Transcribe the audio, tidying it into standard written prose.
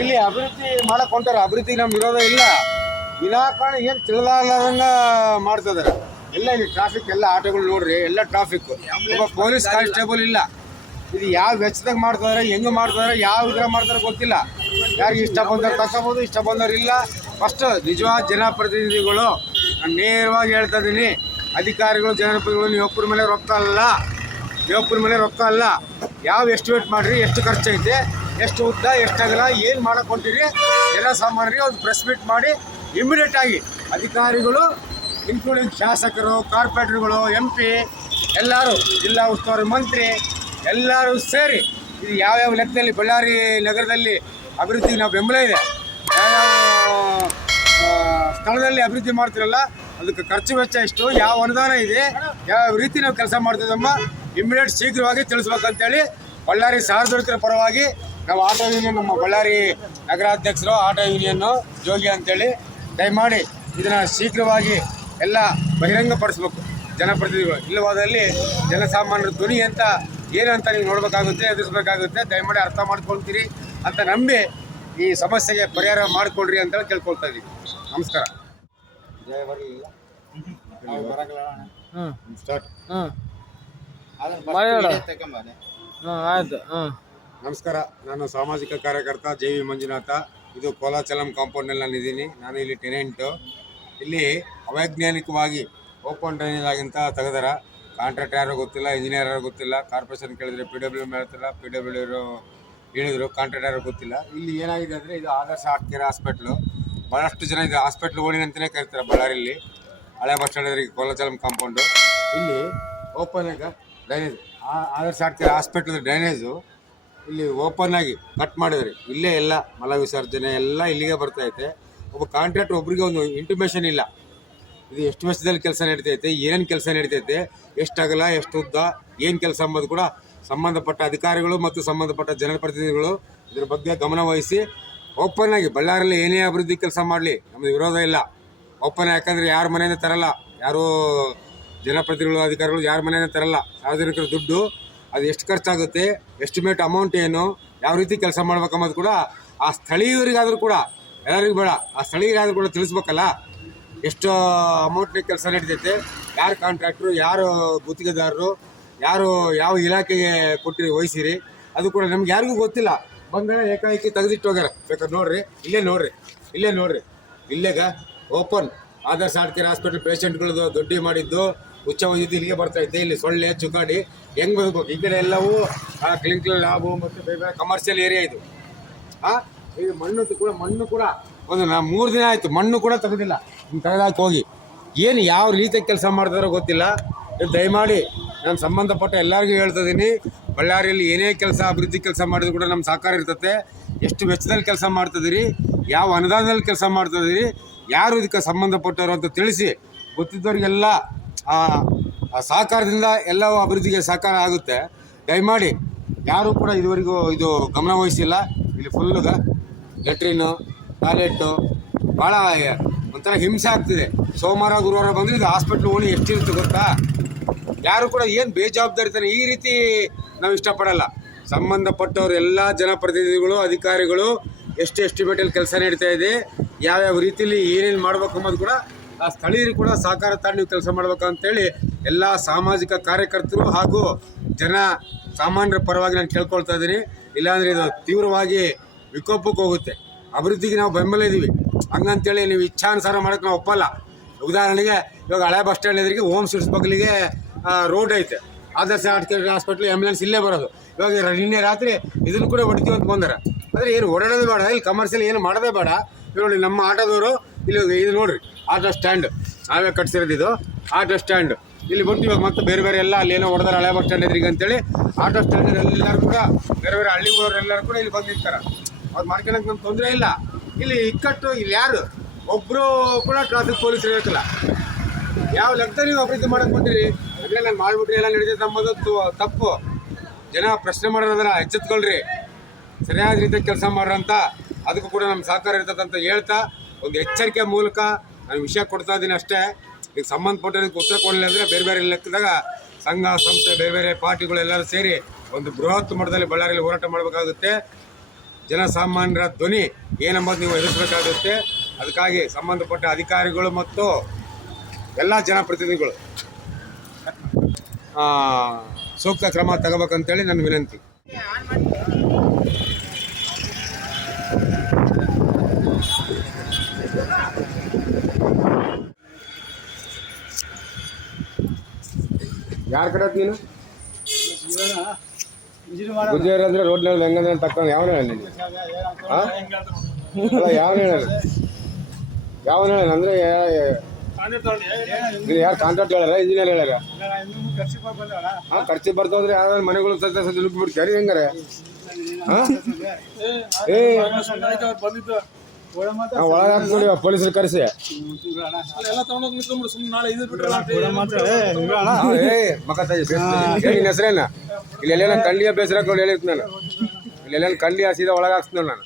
ಇಲ್ಲಿ ಅಭಿವೃದ್ಧಿ ಮಾಡಕ್ ಹೊಂಟಾರ. ಅಭಿವೃದ್ಧಿ ನಮ್ ವಿರೋಧ ಇಲ್ಲ. ವಿನಾಕಾರಣ ಏನು ತಿಳಿದಾರ್ದಂಗ ಮಾಡ್ತಿದಾರೆ. ಎಲ್ಲ ಇಲ್ಲಿ ಟ್ರಾಫಿಕ್ ಎಲ್ಲ ಆಟೋಗಳು ನೋಡ್ರಿ, ಎಲ್ಲ ಟ್ರಾಫಿಕ್. ಒಬ್ಬ ಪೊಲೀಸ್ ಕಾನ್ಸ್ಟೇಬಲ್ ಇಲ್ಲ. ಇದು ಯಾವ ವೆಚ್ಚದಾಗ ಮಾಡ್ತಾರೆ, ಹೆಂಗೆ ಮಾಡ್ತಾರೆ, ಯಾವ ಇದ್ರ ಮಾಡ್ತಾರೆ ಗೊತ್ತಿಲ್ಲ. ಯಾರಿಗೆ ಇಷ್ಟ ಬಂದವ್ರು ತಗೋಬೋದು, ಇಷ್ಟ ಬಂದವ್ರು ಇಲ್ಲ. ಫಸ್ಟ್ ನಿಜವಾದ ಜನಪ್ರತಿನಿಧಿಗಳು, ನಾನು ನೇರವಾಗಿ ಹೇಳ್ತಾ ಇದ್ದೀನಿ, ಅಧಿಕಾರಿಗಳು ಜನಪ್ರತಿನಿಧಿಗಳು ನೀವೊಬ್ಬರ ಮೇಲೆ ರೊಕ್ಕ ಅಲ್ಲ, ನೀವೊಬ್ಬರ ಮೇಲೆ ರೊಕ್ಕ ಅಲ್ಲ. ಯಾವ ಎಸ್ಟಿಮೇಟ್ ಮಾಡಿರಿ, ಎಷ್ಟು ಖರ್ಚೈತೆ, ಎಷ್ಟು ಉದ್ದ, ಎಷ್ಟಾಗಲ್ಲ, ಏನು ಮಾಡಕ್ಕೆ ಹೊಂಟಿರಿ, ಎಲ್ಲ ಸಾಮಾನ್ಯರಿಗೆ ಒಂದು ಪ್ರೆಸ್ ಮೀಟ್ ಮಾಡಿ ಇಮಿಡಿಯೇಟ್ ಆಗಿ ಅಧಿಕಾರಿಗಳು ಇನ್ಕ್ಲೂಡಿಂಗ್ ಶಾಸಕರು, ಕಾರ್ಪೊರೇಟರ್ಗಳು, MP ಎಲ್ಲರೂ, ಜಿಲ್ಲಾ ಉಸ್ತುವಾರಿ ಮಂತ್ರಿ ಎಲ್ಲರೂ ಸೇರಿ ಇದು ಯಾವ್ಯಾವ ಲೆಕ್ಕದಲ್ಲಿ ಬಳ್ಳಾರಿ ನಗರದಲ್ಲಿ ಅಭಿವೃದ್ಧಿ ನಾವು ಬೆಂಬಲ ಇದೆ, ಯಾವ್ಯಾವ ಸ್ಥಳದಲ್ಲಿ ಅಭಿವೃದ್ಧಿ ಮಾಡ್ತಿರಲ್ಲ ಅದಕ್ಕೆ ಖರ್ಚು ವೆಚ್ಚ ಎಷ್ಟು, ಯಾವ ಅನುದಾನ ಇದೆ, ಯಾವ ರೀತಿ ನಾವು ಕೆಲಸ ಮಾಡ್ತಿದ್ದಮ್ಮ ಇಮಿಡಿಯೇಟ್ ಶೀಘ್ರವಾಗಿ ತಿಳಿಸ್ಬೇಕಂತೇಳಿ ಬಳ್ಳಾರಿ ಸಾರ್ವಜನಿಕರ ಪರವಾಗಿ ನಾವು ಆಟೋ ಯೂನಿಯನ್, ನಮ್ಮ ಬಳ್ಳಾರಿ ನಗರಾಧ್ಯಕ್ಷರು ಆಟೋ ಯೂನಿಯನ್ನು ಜೋಗಿ ಅಂತೇಳಿ ದಯಮಾಡಿ ಇದನ್ನು ಶೀಘ್ರವಾಗಿ ಎಲ್ಲ ಬಹಿರಂಗಪಡಿಸ್ಬೇಕು ಜನಪ್ರತಿನಿಧಿಗಳು. ಇಲ್ಲವಾದಲ್ಲಿ ಜನಸಾಮಾನ್ಯರ ಧ್ವನಿ ಅಂತ ಏನಂತ ನೀವು ನೋಡಬೇಕಾಗುತ್ತೆ, ಎದುರಿಸಬೇಕಾಗುತ್ತೆ. ದಯಮಾಡಿ ಅರ್ಥ ಮಾಡ್ಕೊಳ್ತೀರಿ ಅಂತ ನಂಬಿ ಈ ಸಮಸ್ಯೆಗೆ ಪರಿಹಾರ ಮಾಡಿಕೊಡ್ರಿ ಅಂತ ಕೇಳ್ಕೊಳ್ತಾ ಇದ್ದೀವಿ. ನಮಸ್ಕಾರ. ನಮಸ್ಕಾರ. ನಾನು ಸಾಮಾಜಿಕ ಕಾರ್ಯಕರ್ತ JV ಮಂಜುನಾಥ. ಇದು ಕೋಲಾಚಲಂ ಕಾಂಪೌಂಡ್ನಲ್ಲಿ ನಾನು ಇದ್ದೀನಿ. ನಾನು ಇಲ್ಲಿ ಟೆನೆಂಟು. ಇಲ್ಲಿ ಅವೈಜ್ಞಾನಿಕವಾಗಿ ಓಪನ್ ಡ್ರೈನೇಜ್ ಆಗಿಂತ ತೆಗೆದಾರ. ಕಾಂಟ್ರಾಕ್ಟ್ ಯಾರೋ ಗೊತ್ತಿಲ್ಲ, ಇಂಜಿನಿಯರ್ ಯಾರೋ ಗೊತ್ತಿಲ್ಲ. ಕಾರ್ಪೊರೇಷನ್ ಕೇಳಿದ್ರೆ PWM ಹೇಳ್ತಿಲ್ಲ, PWM ಹೇಳಿದ್ರು, ಕಾಂಟ್ರಾಕ್ಟ್ ಯಾರೋ ಗೊತ್ತಿಲ್ಲ. ಇಲ್ಲಿ ಏನಾಗಿದೆ ಅಂದರೆ, ಇದು ಆದರ್ಶ ಆರ್ಟ್ ಹಾಸ್ಪಿಟ್ಲು. ಭಾಳಷ್ಟು ಜನ ಇದು ಹಾಸ್ಪಿಟ್ಲ್ ಓಣಿನ ಅಂತಲೇ ಕರೀತಾರೆ ಬಳ್ಳಾರಿಯಲ್ಲಿ. ಹಳೆ ಬಸ್ ಸ್ಟ್ಯಾಂಡ್ ಇದ್ರೆ ಕೋಲಾಚಲಂ ಕಾಂಪೌಂಡು. ಇಲ್ಲಿ ಓಪನ್ ಆಗಿ ಡ್ರೈನೇಜ್, ಆದರ್ಶ ಆರ್ಟ್ ಹಾಸ್ಪಿಟ್ಲ್ ಡ್ರೈನೇಜು ಇಲ್ಲಿ ಓಪನ್ ಆಗಿ ಕಟ್ ಮಾಡಿದ್ರಿ. ಇಲ್ಲೇ ಎಲ್ಲ ಮಲ ವಿಸರ್ಜನೆ ಎಲ್ಲ ಇಲ್ಲಿಗೆ ಬರ್ತೈತೆ. ಒಬ್ಬ ಕಾಂಟ್ರಾಕ್ಟರ್ ಒಬ್ರಿಗೆ ಒಂದು ಇಂಟಿಮೇಷನ್ ಇಲ್ಲ. ಇದು ಎಷ್ಟು ವರ್ಷದಲ್ಲಿ ಕೆಲಸ ನಡೀತೈತೆ, ಏನೇನು ಕೆಲಸ ನಡೀತೈತೆ, ಎಷ್ಟಾಗಲ್ಲ, ಎಷ್ಟು ಉದ್ದ, ಏನು ಕೆಲಸ ಅಂಬೋದು ಕೂಡ ಸಂಬಂಧಪಟ್ಟ ಅಧಿಕಾರಿಗಳು ಮತ್ತು ಸಂಬಂಧಪಟ್ಟ ಜನಪ್ರತಿನಿಧಿಗಳು ಇದ್ರ ಬಗ್ಗೆ ಗಮನ ವಹಿಸಿ ಓಪನ್ ಆಗಿ ಬಳ್ಳಾರಿಯಲ್ಲಿ ಏನೇ ಅಭಿವೃದ್ಧಿ ಕೆಲಸ ಮಾಡಲಿ ನಮ್ಮದು ವಿರೋಧ ಇಲ್ಲ. ಓಪನ್ ಯಾಕಂದರೆ ಯಾರ ಮನೆಯಿಂದ ತರಲ್ಲ, ಯಾರೂ ಜನಪ್ರತಿನಿಧಿಗಳು ಅಧಿಕಾರಿಗಳು ಯಾರ ಮನೆಯಿಂದ ತರಲ್ಲ. ಸಾರ್ವಜನಿಕರ ದುಡ್ಡು, ಅದು ಎಷ್ಟು ಖರ್ಚಾಗುತ್ತೆ, ಎಸ್ಟಿಮೇಟ್ ಅಮೌಂಟ್ ಏನು, ಯಾವ ರೀತಿ ಕೆಲಸ ಮಾಡ್ಬೇಕಂಬುದು ಕೂಡ ಆ ಸ್ಥಳೀಯರಿಗಾದರೂ ಕೂಡ, ಎಲ್ಲರಿಗೂ ಬೇಡ, ಆ ಸ್ಥಳೀಯರಾದರೂ ಕೂಡ ತಿಳಿಸ್ಬೇಕಲ್ಲ. ಎಷ್ಟು ಅಮೌಂಟ್ನ ಕೆಲಸ ನಡೀತೈತೆ, ಯಾರು ಕಾಂಟ್ರಾಕ್ಟ್ರು, ಯಾರು ಗುತ್ತಿಗೆದಾರರು, ಯಾರು ಯಾವ ಇಲಾಖೆಗೆ ಕೊಟ್ಟಿರಿ ವಹಿಸಿರಿ, ಅದು ಕೂಡ ನಮ್ಗೆ ಯಾರಿಗೂ ಗೊತ್ತಿಲ್ಲ. ಬಂದರೆ ಏಕಾಏಕಿ ತೆಗೆದಿಟ್ಟು ಹೋಗ್ಯಾರ. ಬೇಕಾದ್ರೆ ನೋಡ್ರಿ, ಇಲ್ಲೇ ನೋಡ್ರಿ ಇಲ್ಲೇಗ ಓಪನ್ ಆದರ್ಶ ಆರ್ಟ್ ಹಾಸ್ಪಿಟಲ್ ಪೇಷೆಂಟ್ಗಳದ್ದು ದೊಡ್ಡಿ ಮಾಡಿದ್ದು ಉಚ್ಚ ವೈದ್ಯು ಇಲ್ಲಿಗೆ ಬರ್ತೈತೆ. ಇಲ್ಲಿ ಸೊಳ್ಳೆ ಚುಕ್ಕಾಡಿ ಹೆಂಗೆ ಬದುಕಬೇಕು. ಈ ಕಡೆ ಎಲ್ಲವೂ ಕ್ಲಿನಿಕಲ್ ಲ್ಯಾಬು ಮತ್ತು ಬೇರೆ ಬೇರೆ ಕಮರ್ಷಿಯಲ್ ಏರಿಯಾ ಇದು. ಇದು ಮಣ್ಣು ಕೂಡ ಒಂದು 3 ದಿನ ಆಯಿತು, ಮಣ್ಣು ಕೂಡ ತೆಗೆದಿಲ್ಲ. ತೆಗೆದಾಕಿ ಹೋಗಿ ಏನು ಯಾವ ರೀತಿಯ ಕೆಲಸ ಮಾಡ್ತಾರೋ ಗೊತ್ತಿಲ್ಲ. ದಯಮಾಡಿ ನಾನು ಸಂಬಂಧಪಟ್ಟ ಎಲ್ಲರಿಗೂ ಹೇಳ್ತಿದ್ದೀನಿ, ಬಳ್ಳಾರಿಯಲ್ಲಿ ಏನೇ ಕೆಲಸ ಅಭಿವೃದ್ಧಿ ಕೆಲಸ ಮಾಡಿದ್ರು ಕೂಡ ನಮ್ಮ ಸಹಕಾರ ಇರ್ತದೆ. ಎಷ್ಟು ವೆಚ್ಚದಲ್ಲಿ ಕೆಲಸ ಮಾಡ್ತಿದ್ದೀರಿ, ಯಾವ ಅನುದಾನದಲ್ಲಿ ಕೆಲಸ ಮಾಡ್ತಿದ್ದೀರಿ, ಯಾರು ಇದಕ್ಕೆ ಸಂಬಂಧಪಟ್ಟವರು ಅಂತ ತಿಳಿಸಿ ಗೊತ್ತಿದ್ದವರಿಗೆಲ್ಲ ಆ ಸಹಕಾರದಿಂದ ಎಲ್ಲವೂ ಅಭಿವೃದ್ಧಿಗೆ ಸಹಕಾರ ಆಗುತ್ತೆ. ದಯಮಾಡಿ ಯಾರೂ ಕೂಡ ಇದುವರೆಗೂ ಇದು ಗಮನ ವಹಿಸಿಲ್ಲ. ಇಲ್ಲಿ ಫುಲ್ಗ ಲೆಟ್ರಿನು, ಟಾಯ್ಲೆಟ್ಟು ಭಾಳ ಒಂಥರ ಹಿಂಸೆ ಆಗ್ತಿದೆ. ಸೋಮವಾರ ಗುರುವಾರ ಬಂದರೆ ಇದು ಹಾಸ್ಪಿಟ್ಲ್ ಓಣಿ ಎಷ್ಟಿರುತ್ತೆ ಗೊತ್ತಾ. ಯಾರು ಕೂಡ ಏನು ಬೇಜವಾಬ್ದಾರಿತಾರೆ ಈ ರೀತಿ ನಾವು ಇಷ್ಟಪಡಲ್ಲ. ಸಂಬಂಧಪಟ್ಟವರು ಎಲ್ಲ ಜನಪ್ರತಿನಿಧಿಗಳು, ಅಧಿಕಾರಿಗಳು ಎಷ್ಟು ಎಸ್ಟಿಮೇಟಲ್ಲಿ ಕೆಲಸ ನಡೀತಾ ಇದೆ, ಯಾವ್ಯಾವ ರೀತಿಯಲ್ಲಿ ಏನೇನು ಮಾಡ್ಬೇಕು ಅನ್ನೋದು ಕೂಡ ಆ ಸ್ಥಳೀಯರು ಕೂಡ ಸಹಕಾರ ತಾಂಡು ನೀವು ಕೆಲಸ ಮಾಡ್ಬೇಕಂತೇಳಿ ಎಲ್ಲ ಸಾಮಾಜಿಕ ಕಾರ್ಯಕರ್ತರು ಹಾಗೂ ಜನ ಸಾಮಾನ್ಯರ ಪರವಾಗಿ ನಾನು ಕೇಳ್ಕೊಳ್ತಾ ಇದ್ದೀನಿ. ಇಲ್ಲಾಂದರೆ ಇದು ತೀವ್ರವಾಗಿ ವಿಕೋಪಕ್ಕೆ ಹೋಗುತ್ತೆ. ಅಭಿವೃದ್ಧಿಗೆ ನಾವು ಬೆಂಬಲ ಇದ್ದೀವಿ, ಹಂಗಂತೇಳಿ ನೀವು ಇಚ್ಛಾನುಸಾರ ಮಾಡೋಕ್ಕೆ ನಾವು ಒಪ್ಪಲ್ಲ. ಉದಾಹರಣೆಗೆ ಇವಾಗ ಹಳೆ ಬಸ್ ಸ್ಟ್ಯಾಂಡ್ ಎದುರಿಗೆ ಹೋಮ್ ಸ್ವೀಟ್ಸ್ ಬಗ್ಲಿಗೆ ರೋಡ್ ಐತೆ. ಆದರ್ಶ ಆರ್ಟ್ ಹಾಸ್ಪಿಟ್ಲ್ ಆ್ಯಂಬುಲೆನ್ಸ್ ಇಲ್ಲೇ ಬರೋದು. ಇವಾಗ ನಿನ್ನೆ ರಾತ್ರಿ ಇದನ್ನು ಕೂಡ ಹೊಡಿತೀವಿ ಅಂತ ಬಂದಾರೆ. ಆದರೆ ಏನು ಓಡಾಡೋದು ಬೇಡ, ಇಲ್ಲಿ ಕಮರ್ಷಿಯಲ್ ಏನು ಮಾಡೋದೇ ಬೇಡ. ನೋಡಿ ನಮ್ಮ ಆಟೋದವರು ಇಲ್ಲಿ ಇದು ನೋಡಿರಿ, ಆಟೋ ಸ್ಟ್ಯಾಂಡ್ ನಾವೇ ಕಟ್ಸಿರೋದು. ಇದು ಆಟೋ ಸ್ಟ್ಯಾಂಡ್ ಇಲ್ಲಿ ಬಂತು. ಇವಾಗ ಮತ್ತೆ ಬೇರೆ ಬೇರೆ ಎಲ್ಲ ಅಲ್ಲಿ ಏನೋ ಹೊಡೆದಾರೆ ಹಳೆ ಬಸ್ ಸ್ಟ್ಯಾಂಡ್ ಎದುರಿಗೆ ಅಂತೇಳಿ ಆಟೋ ಸ್ಟ್ಯಾಂಡ್ ಎಲ್ಲರೂ ಕೂಡ ಬೇರೆ ಬೇರೆ ಹಳ್ಳಿಗಳವರೆಲ್ಲರೂ ಕೂಡ ಇಲ್ಲಿ ಬಂದು ನಿಂತಾರೆ. ಅವ್ರು ಮಾಡ್ಕೊಳಕ್ಕೆ ನಮ್ಗೆ ತೊಂದರೆ ಇಲ್ಲ. ಇಲ್ಲಿ ಇಕ್ಕಟ್ಟು ಇಲ್ಲಿ ಯಾರು ಒಬ್ಬರು ಕೂಡ ಟ್ರಾಫಿಕ್ ಪೊಲೀಸರು ಇರಬೇಕಲ್ಲ. ಯಾವ ಲೆಕ್ಕದಲ್ಲಿ ನೀವು ಅಭಿವೃದ್ಧಿ ಮಾಡಕ್ಕೆ ಬಂದಿರಿ ಅಂದರೆ ನಾನು ಮಾಡಿಬಿಟ್ರಿ ಎಲ್ಲ ನಡೀತೈತೆ ಅಂಬೋದು ತಪ್ಪು. ಜನ ಪ್ರಶ್ನೆ ಮಾಡೋದನ್ನ ಎಚ್ಚೆತ್ಕೊಳ್ರಿ, ಸರಿಯಾದ ರೀತಿಯಾಗಿ ಕೆಲಸ ಮಾಡ್ರಂತ. ಅದಕ್ಕೂ ಕೂಡ ನಮ್ಮ ಸಹಕಾರ ಇರ್ತದೆ ಅಂತ ಹೇಳ್ತಾ ಒಂದು ಎಚ್ಚರಿಕೆ ಮೂಲಕ ನಾನು ವಿಷಯ ಕೊಡ್ತಾ ಇದ್ದೀನಿ ಅಷ್ಟೇ. ಈಗ ಸಂಬಂಧಪಟ್ಟೋದಕ್ಕೆ ಉತ್ತರ ಕೊಡಲಿಲ್ಲ ಅಂದರೆ ಬೇರೆ ಬೇರೆ ಲೆಕ್ಕದಾಗ ಸಂಘ ಸಂಸ್ಥೆ ಬೇರೆ ಬೇರೆ ಪಾರ್ಟಿಗಳು ಎಲ್ಲರೂ ಸೇರಿ ಒಂದು ಬೃಹತ್ ಮಟ್ಟದಲ್ಲಿ ಬಳ್ಳಾರಿಯಲ್ಲಿ ಹೋರಾಟ ಮಾಡಬೇಕಾಗುತ್ತೆ. ಜನಸಾಮಾನ್ಯರ ಧ್ವನಿ ಏನೆಂಬುದು ನೀವು ಎದುರಿಸಬೇಕಾಗುತ್ತೆ. ಅದಕ್ಕಾಗಿ ಸಂಬಂಧಪಟ್ಟ ಅಧಿಕಾರಿಗಳು ಮತ್ತು ಎಲ್ಲ ಜನಪ್ರತಿನಿಧಿಗಳು ಸೂಕ್ತ ಕ್ರಮ ತಗೋಬೇಕಂತೇಳಿ ನನ್ನ ವಿನಂತಿ. ಯಾರ ಕಡೆ ನೀನು ಗುಜೇರ್ ಅಂದ್ರೆ ರೋಡ್ನಲ್ಲಿ ಹೆಂಗಂದ್ರೆ ತಕೊಂಡು ಯಾವನ ಹೇಳ ನೀನು? ಅಲ್ಲ ಯಾವನ ಹೇಳ ಅಂದ್ರೆ ಯಾರು ಕಾಂಟ್ರಾಕ್ಟ್ ಹೇಳ್ಯಾರ ಇಂಜಿನಿಯರ್ ಹೇಳ್ಯಾರ? ಖರ್ಚು ಬರ್ತಾವ್ರಿ ಯಾರು ಮನೆಗಳು ಸದ್ಯ ನುಗ್ಗಿ ಬಿಡ್ತಾರೆ ಹೆಂಗಾರೆ? ಒಳಗೆ ಹಾಕ್ನೋಡಿ ಪೊಲೀಸರು ಕರೆಸಿ ನಿನ್ನ ಹೆಸರೇನ? ಇಲ್ಲೆಲ್ಲ ಕಂಡಿಯ ಬೇಸರ ಹೇಳಿತ್ತು ನಾನು. ಇಲ್ಲೆಲ್ಲ ಕಂಡಿಯ ಸೀದಾ ಒಳಗೆ ಹಾಕ್ತೀನಿ ನಾನು.